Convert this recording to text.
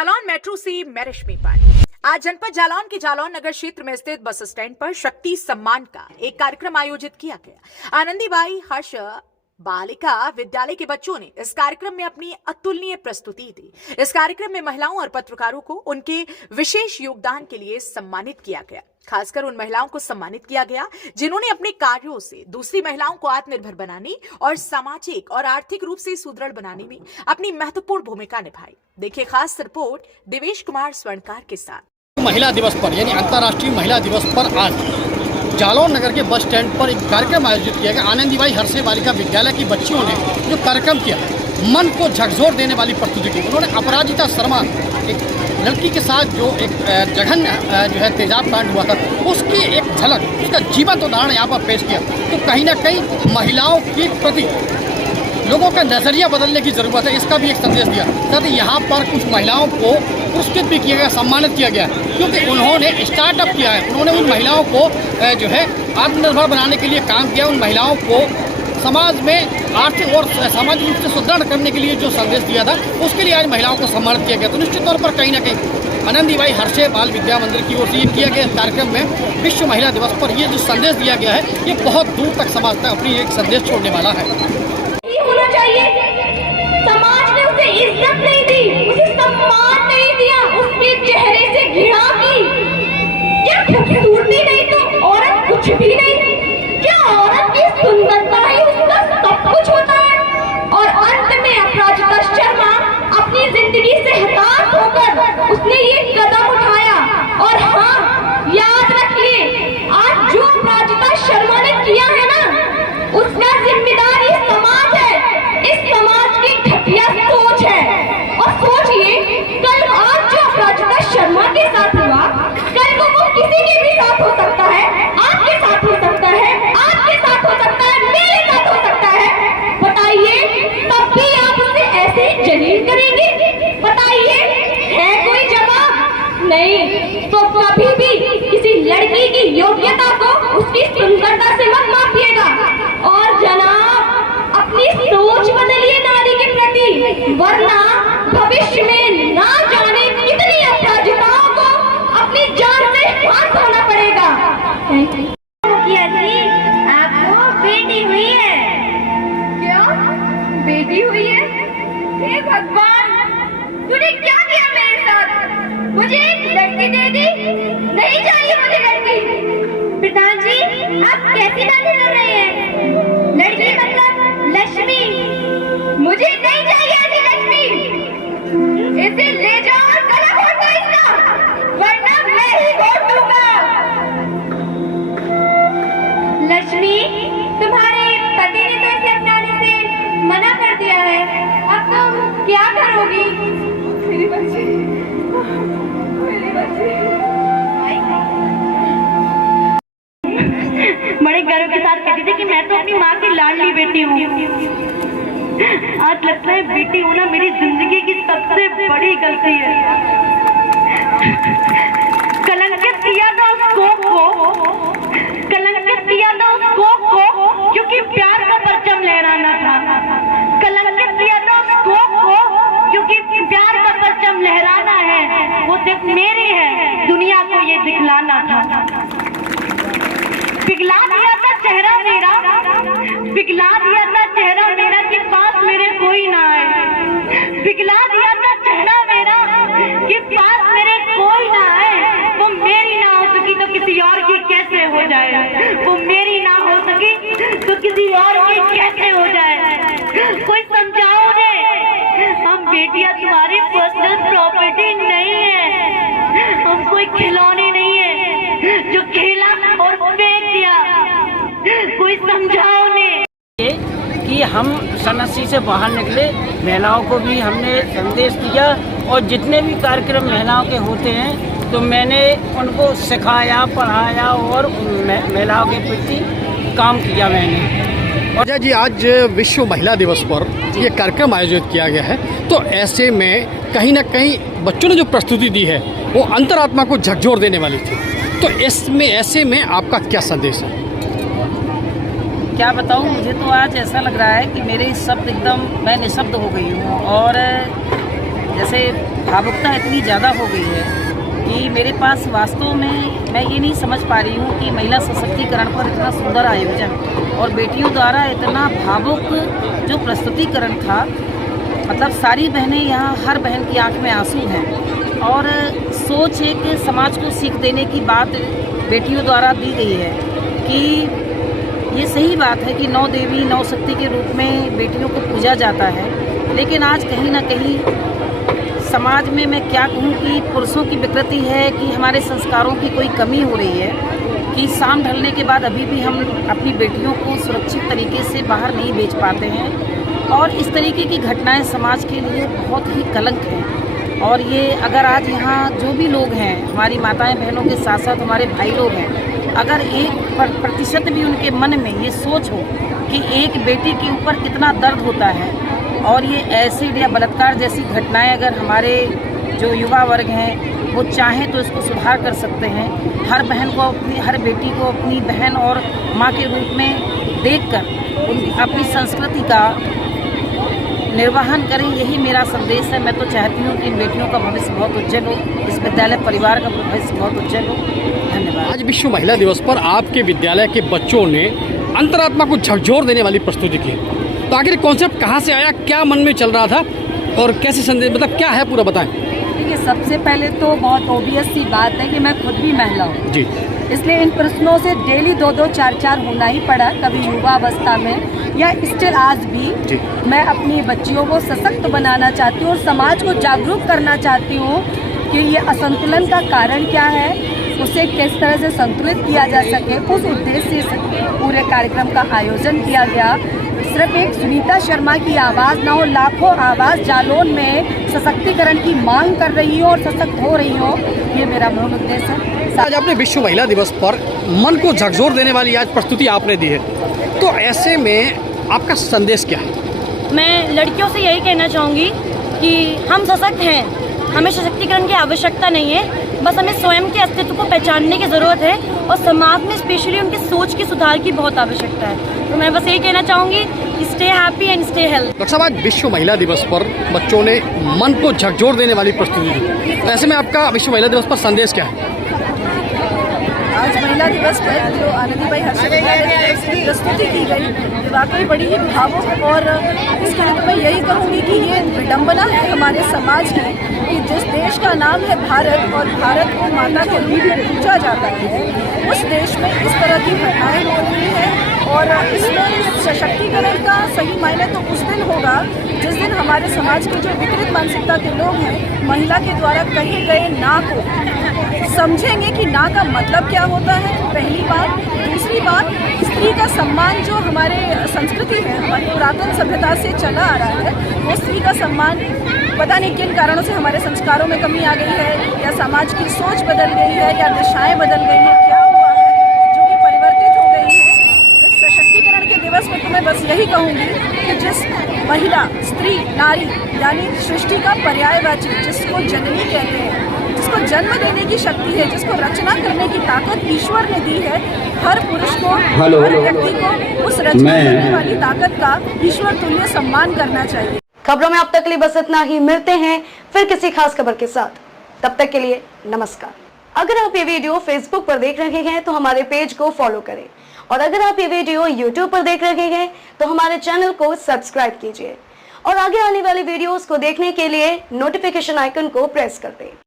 Jalaun metro से मैं रश्मि पांडे। आज जनपद जालौन के जालौन नगर क्षेत्र में स्थित बस स्टैंड पर शक्ति सम्मान का एक कार्यक्रम आयोजित किया गया। आनंदीबाई हर्ष बालिका विद्यालय के बच्चों ने इस कार्यक्रम में अपनी अतुलनीय प्रस्तुति दी। इस कार्यक्रम में महिलाओं और पत्रकारों को उनके विशेष योगदान के लिए सम्मानित किया गया। खासकर उन महिलाओं को सम्मानित किया गया जिन्होंने अपने कार्यों से दूसरी महिलाओं को आत्मनिर्भर बनाने और सामाजिक और आर्थिक रूप से सुदृढ़ बनाने में अपनी महत्वपूर्ण भूमिका निभाई। देखिए खास रिपोर्ट देवेश कुमार स्वर्णकार के साथ। महिला दिवस पर यानी अंतर्राष्ट्रीय महिला दिवस पर आज जालौन नगर के बस स्टैंड पर एक कार्यक्रम आयोजित किया गया। आनंदीबाई हर्ष बालिका विद्यालय की बच्चियों ने जो कार्यक्रम किया, मन को झकझोर देने वाली प्रस्तुति की। उन्होंने अपराजिता शर्मा, एक लड़की के साथ जो एक जघन्य जो है तेजाब कांड हुआ था, उसकी एक झलक, उसका जीवंत उदाहरण यहाँ पर पेश किया। तो कहीं ना कहीं महिलाओं के प्रति लोगों का नज़रिया बदलने की ज़रूरत है, इसका भी एक संदेश दिया। साथ ही यहाँ पर कुछ महिलाओं को पुरस्कृत भी किया गया, सम्मानित किया गया, क्योंकि उन्होंने स्टार्टअप किया है। उन्होंने उन महिलाओं को जो है आत्मनिर्भर बनाने के लिए काम किया। उन महिलाओं को समाज में आर्थिक और सामाजिक रूप से सुदृढ़ करने के लिए जो संदेश दिया था, उसके लिए आज महिलाओं को सम्मानित किया गया। तो निश्चित तौर पर कहीं ना कहीं आनंदीबाई हर्ष बाल विद्या मंदिर की ओर से किया गया कार्यक्रम में विश्व महिला दिवस पर ये जो संदेश दिया गया है, ये बहुत दूर तक समाज तक अपनी एक संदेश छोड़ने वाला है। होना चाहिए, समाज ने उसे इज्जत नहीं दी, उसे सम्मान नहीं दिया, उसके चेहरे से घृणा की। क्या खूबसूरती नहीं तो औरत कुछ भी नहीं? क्या औरत की सुंदरता ही उसका सब कुछ होता है? और अंत में अपराजिता शर्मा अपनी जिंदगी से हताश होकर उसने ये कदम उठाया। और हाँ, याद रखिए, आज जो अपराजिता शर्मा ने किया है ना, उसका जिम्मेदार ये समाज है, इस समाज की घटिया सोच है। और सोचिए, कल आज जो अपराजिता शर्मा के साथ हुआ, कल को वो किसी के भी साथ हो सकता है, आपके साथ हो सकता है, आपके साथ हो सकता है, मेरे साथ हो सकता है। बताइए, तब भी आप उसे ऐसे ही जलील करेंगे? बताइए, है कोई जवाब? नहीं। तो कभी भी किसी लड़की की योग्यता को उसकी सुंदरता से मत मापिएगा। और जनाब, अपनी सोच बदलिए नारी के प्रति, वरना भविष्य में ना जाने कितनी अपराजिताओं को अपनी जान से हाथ धोना पड़ेगा। मुखिया जी, आपको बेटी हुई है। क्या बेटी हुई है? हे भगवान, तूने क्या किया मेरे साथ? मुझे एक लड़की दे दी? नहीं चाहिए मुझे लड़की। पिताजी, आप कैसी बातें कर रहे हैं? लड़की मतलब लक्ष्मी। मुझे नहीं चाहिए ऐसी लक्ष्मी। इसे ले जाओ और गला घोट दो इसका, वरना मैं ही घोट दूंगा। लक्ष्मी, तुम्हारे पति ने तो इसे अपनाने से मना कर दिया है, अब तुम क्या करोगी? मेरी बच्ची, मेरी बच्ची। बड़े गर्व के साथ कहती थी कि मैं तो अपनी माँ की लाडली बेटी हूँ। आज लगता है बेटी होना मेरी जिंदगी की सबसे बड़ी गलती है। कलंकित किया था उस कोख को, कलंकित किया था उस कोख को, क्योंकि प्यार का परचम लहराना था। कलंकित किया था उस कोख को, क्योंकि प्यार का परचम लहराना है, वो सिर्फ मेरी है, दुनिया को ये दिखलाना था। पिघला दिया था चेहरा मेरा, पिघला दिया था चेहरा मेरा कि पास मेरे कोई ना आए। पिघला दिया था चेहरा मेरा कि पास मेरे कोई ना आए। वो मेरी ना हो सकी तो किसी और की कैसे हो जाए? वो मेरी ना हो सकी तो किसी और की कैसे हो जाए? कोई समझाओ रे, हम बेटियां तुम्हारी पर्सनल प्रॉपर्टी नहीं है, हम कोई खिलौने नहीं है जो खेला और फेंक दिया। कोई समझाओ ने कि हम सन्यासी से बाहर निकले, महिलाओं को भी हमने संदेश दिया और जितने भी कार्यक्रम महिलाओं के होते हैं तो मैंने उनको सिखाया, पढ़ाया और महिलाओं के प्रति काम किया मैंने। अजय जी, आज विश्व महिला दिवस पर यह कार्यक्रम आयोजित किया गया है, तो ऐसे में कहीं ना कहीं बच्चों ने जो प्रस्तुति दी है वो अंतरात्मा को झकझोर देने वाली थी। तो इसमें ऐसे में आपका क्या संदेश है? क्या बताऊं, मुझे तो आज ऐसा लग रहा है कि मेरे शब्द एकदम, मैं निशब्द हो गई हूँ। और जैसे भावुकता इतनी ज़्यादा हो गई है कि मेरे पास वास्तव में मैं ये नहीं समझ पा रही हूँ कि महिला सशक्तिकरण पर इतना सुंदर आयोजन और बेटियों द्वारा इतना भावुक जो प्रस्तुतिकरण था, मतलब सारी बहनें यहाँ, हर बहन की आंख में आंसू हैं और सोच एक समाज को सीख देने की बात बेटियों द्वारा दी गई है कि ये सही बात है कि 9 देवी 9 शक्ति के रूप में बेटियों को पूजा जाता है, लेकिन आज कहीं ना कहीं समाज में मैं क्या कहूँ कि पुरुषों की विकृति है कि हमारे संस्कारों की कोई कमी हो रही है कि शाम ढलने के बाद अभी भी हम अपनी बेटियों को सुरक्षित तरीके से बाहर नहीं भेज पाते हैं और इस तरीके की घटनाएं समाज के लिए बहुत ही कलंक है। और ये अगर आज यहाँ जो भी लोग हैं, हमारी माताएं बहनों के साथ साथ हमारे भाई लोग हैं, अगर 1% भी उनके मन में ये सोच हो कि एक बेटी के ऊपर कितना दर्द होता है और ये एसिड या बलात्कार जैसी घटनाएं अगर हमारे जो युवा वर्ग हैं वो चाहें तो इसको सुधार कर सकते हैं। हर बहन को हर बेटी को अपनी बहन और माँ के रूप में देखकर उनकी अपनी संस्कृति का निर्वहन करें, यही मेरा संदेश है। मैं तो चाहती हूँ कि इन बेटियों का भविष्य बहुत उज्जवल हो, इस विद्यालय परिवार का भविष्य बहुत उज्जवल हो। धन्यवाद। आज विश्व महिला दिवस पर आपके विद्यालय के बच्चों ने अंतरात्मा को झकझोर देने वाली प्रस्तुति की, तो आखिर कॉन्सेप्ट कहाँ से आया, क्या मन में चल रहा था और कैसे संदेश, मतलब क्या है पूरा बताएं। देखिए, सबसे पहले तो बहुत ऑब्वियस सी बात है कि मैं खुद भी महिला हूँ जी, इसलिए इन प्रश्नों से डेली 2-2, 4-4 होना ही पड़ा, कभी युवा अवस्था में या स्टिल आज भी। मैं अपनी बच्चियों को सशक्त बनाना चाहती हूँ और समाज को जागरूक करना चाहती हूँ कि ये असंतुलन का कारण क्या है, उसे किस तरह से संतुलित किया जा सके। उस उद्देश्य से पूरे कार्यक्रम का आयोजन किया गया। सिर्फ एक सुनीता शर्मा की आवाज़ ना हो, लाखों आवाज़ जालौन में सशक्तिकरण की मांग कर रही हो और सशक्त हो रही हो, ये मेरा मूल उद्देश्य है। आज आपने विश्व महिला दिवस पर मन को झकझोर देने वाली आज प्रस्तुति आपने दी है, तो ऐसे में आपका संदेश क्या है? मैं लड़कियों से यही कहना चाहूँगी कि हम सशक्त हैं, हमें सशक्तिकरण की आवश्यकता नहीं है, बस हमें स्वयं के अस्तित्व को पहचानने की ज़रूरत है और समाज में स्पेशली उनकी सोच की सुधार की बहुत आवश्यकता है। तो मैं बस यही कहना चाहूँगी कि stay happy and stay health. Doctor साहब, आज विश्व महिला दिवस पर बच्चों ने मन को झकझोर देने वाली प्रस्तुति दी, तो ऐसे में आपका विश्व महिला दिवस पर संदेश क्या है? आज महिला दिवस पर जो आनंदीबाई हर्ष विद्यालय की प्रस्तुति की गई, ये वाकई बड़ी ही भावुक, और इसके लिए तो मैं यही कहूँगी कि ये विडम्बना है हमारे समाज की कि जिस देश का नाम है भारत और भारत को माता के रूप में पूजा जाता है, उस देश में इस तरह की घटनाएं हो रही हैं। और इसमें सशक्तिकरण का सही मायने तो उस दिन होगा जिस दिन हमारे समाज के जो विकृत मानसिकता के लोग हैं, महिला के द्वारा कहे गए ना को समझेंगे कि ना का मतलब क्या होता है, पहली बात। दूसरी बात, स्त्री का सम्मान जो हमारे संस्कृति है, हमारी पुरातन सभ्यता से चला आ रहा है, वो स्त्री का सम्मान पता नहीं किन कारणों से हमारे संस्कारों में कमी आ गई है, या समाज की सोच बदल गई है, या दिशाएं बदल गई हैं, क्या हुआ है जो कि परिवर्तित हो गई है। इस सशक्तिकरण के दिवस में तो मैं बस यही कहूँगी कि जिस महिला, स्त्री, नारी यानी सृष्टि का पर्यायवाची, जिसको जननी कहते हैं, जिसको जन्म देने की शक्ति है, जिसको रचना करने की ताकत ईश्वर ने दी है, हर पुरुष को, हर व्यक्ति को उस रचना करने वाली ताकत का ईश्वर तुल्य सम्मान करना चाहिए। खबरों में अब तक के लिए बस इतना ही। मिलते हैं फिर किसी खास खबर के साथ, तब तक के लिए नमस्कार। अगर आप ये वीडियो फेसबुक पर देख रहे हैं तो हमारे पेज को फॉलो करें, और अगर आप ये वीडियो यूट्यूब पर देख रहे हैं तो हमारे चैनल को सब्सक्राइब कीजिए और आगे आने वाली वीडियोस को देखने के लिए नोटिफिकेशन आइकन को प्रेस कर दें।